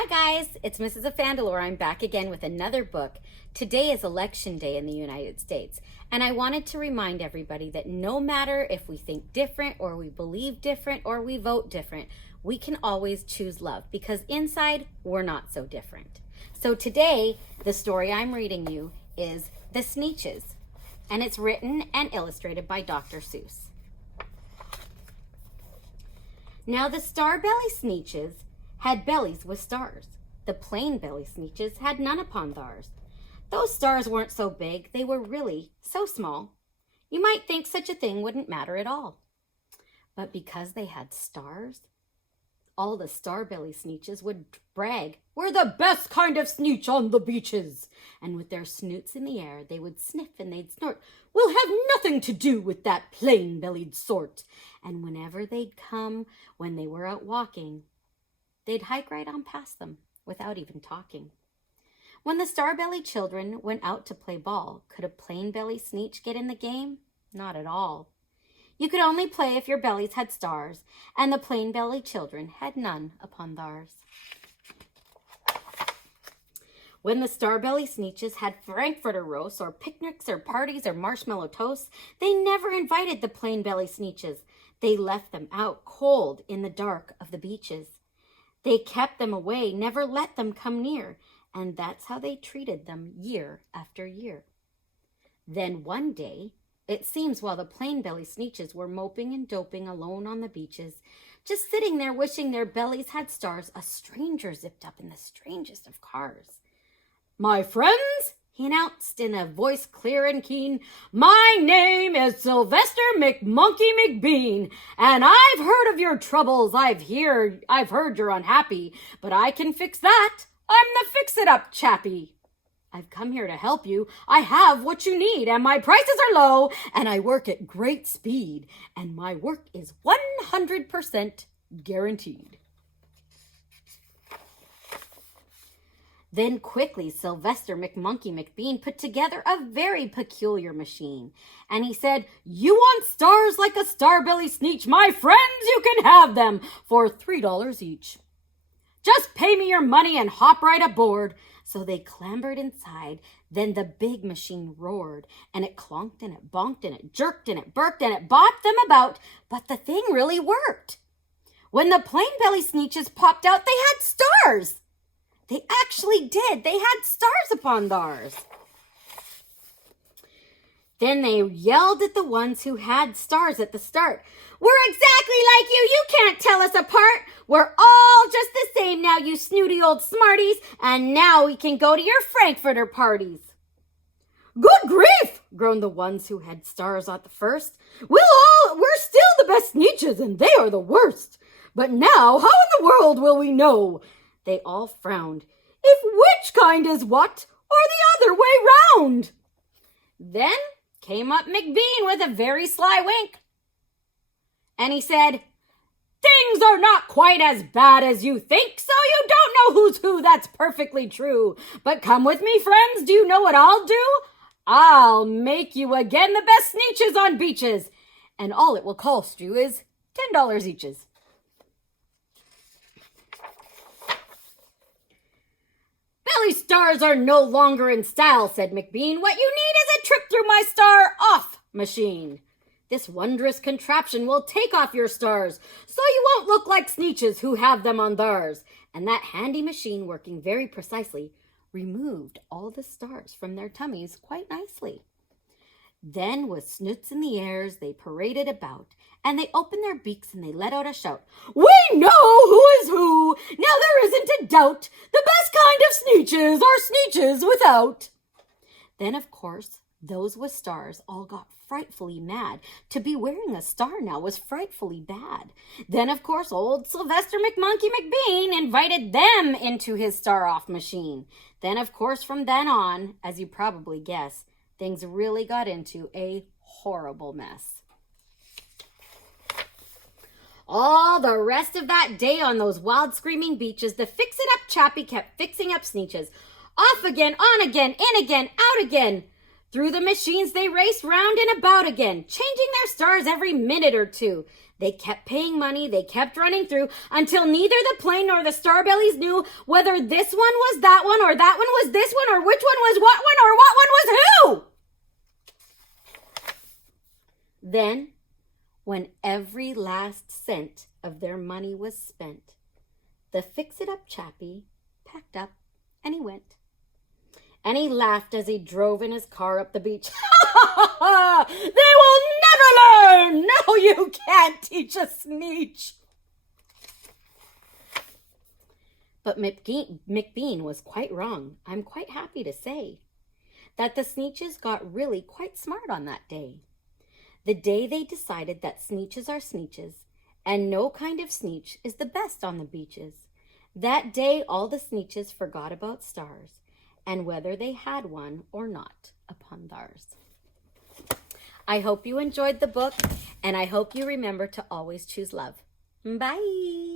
Hi guys, it's Mrs. Afandalor. I'm back again with another book. Today is Election Day in the United States, and I wanted to remind everybody that no matter if we think different or we believe different or we vote different, we can always choose love because inside we're not so different. So today, the story I'm reading you is The SNEETCHES, and it's written and illustrated by Dr. Suess. Now the star-belly SNEETCHES had bellies with stars. The plain belly SNEETCHES had none upon theirs. Those stars weren't so big, they were really so small. You might think such a thing wouldn't matter at all. But because they had stars, all the star-belly SNEETCHES would brag, "We're the best kind of SNEETCH on the beaches." And with their snoots in the air, they would sniff and they'd snort, "We'll have nothing to do with that plain-bellied sort." And whenever they'd come, when they were out walking, they'd hike right on past them without even talking. When the star-belly children went out to play ball, could a plain-belly SNEETCH get in the game? Not at all. You could only play if your bellies had stars, and the plain-belly children had none upon theirs. When the star-belly SNEETCHES had frankfurter roasts or picnics or parties or marshmallow toasts, they never invited the plain-belly SNEETCHES. They left them out cold in the dark of the beaches. They kept them away, never let them come near, and that's how they treated them year after year. Then one day, it seems while the plain-belly SNEETCHES were moping and doping alone on the beaches, just sitting there wishing their bellies had stars, a stranger zipped up in the strangest of cars. "My friends," he announced in a voice clear and keen, "my name is Sylvester McMonkey McBean, and I've heard of your troubles. I've heard you're unhappy, but I can fix that. I'm the fix-it-up chappie. I've come here to help you. I have what you need, and my prices are low, and I work at great speed, and my work is 100% guaranteed." Then quickly Sylvester McMonkey McBean put together a very peculiar machine. And he said, "You want stars like a star-belly SNEETCH? My friends, you can have them for $3 each. Just pay me your money and hop right aboard." So they clambered inside. Then the big machine roared, and it clonked and it bonked and it jerked and it burked and it bopped them about. But the thing really worked. When the plain-belly SNEETCHES popped out, they had stars. They actually did. They had stars upon theirs. Then they yelled at the ones who had stars at the start. "We're exactly like you. You can't tell us apart. We're all just the same now, you snooty old smarties. And now we can go to your frankfurter parties." "Good grief," groaned the ones who had stars at the first. We're still the best SNEETCHES, and they are the worst. But now, how in the world will we know?" They all frowned. "If which kind is what, or the other way round?" Then came up McBean with a very sly wink. And he said, "Things are not quite as bad as you think, so you don't know who's who, that's perfectly true. But come with me, friends, do you know what I'll do? I'll make you again the best SNEETCHES on beaches, and all it will cost you is $10 eaches." "Belly stars are no longer in style," said McBean. "What you need is a trip through my star-off machine. This wondrous contraption will take off your stars, so you won't look like SNEETCHES who have them on theirs." And that handy machine, working very precisely, removed all the stars from their tummies quite nicely. Then, with snoots in the airs, they paraded about, and they opened their beaks and they let out a shout. "We know who is who! Now there isn't a doubt! The best kind of SNEETCHES are SNEETCHES without!" Then, of course, those with stars all got frightfully mad. To be wearing a star now was frightfully bad. Then, of course, old Sylvester McMonkey McBean invited them into his star-off machine. Then, of course, from then on, as you probably guess, things really got into a horrible mess. All the rest of that day on those wild screaming beaches, the fix-it-up chappie kept fixing up SNEETCHES. Off again, on again, in again, out again. Through the machines they raced round and about again, changing their stars every minute or two. They kept paying money, they kept running through, until neither the plane nor the Starbellies knew whether this one was that one, or that one was this one, or which one was what one, or what one was who. Then, when every last cent of their money was spent, the fix-it-up chappie packed up and he went. And he laughed as he drove in his car up the beach. They will never learn! No, you can't teach a Sneetch! But McBean was quite wrong, I'm quite happy to say, that the Sneetches got really quite smart on that day. The day they decided that Sneetches are Sneetches, and no kind of Sneetch is the best on the beaches. That day all the Sneetches forgot about stars, and whether they had one or not upon theirs. I hope you enjoyed the book, and I hope you remember to always choose love. Bye!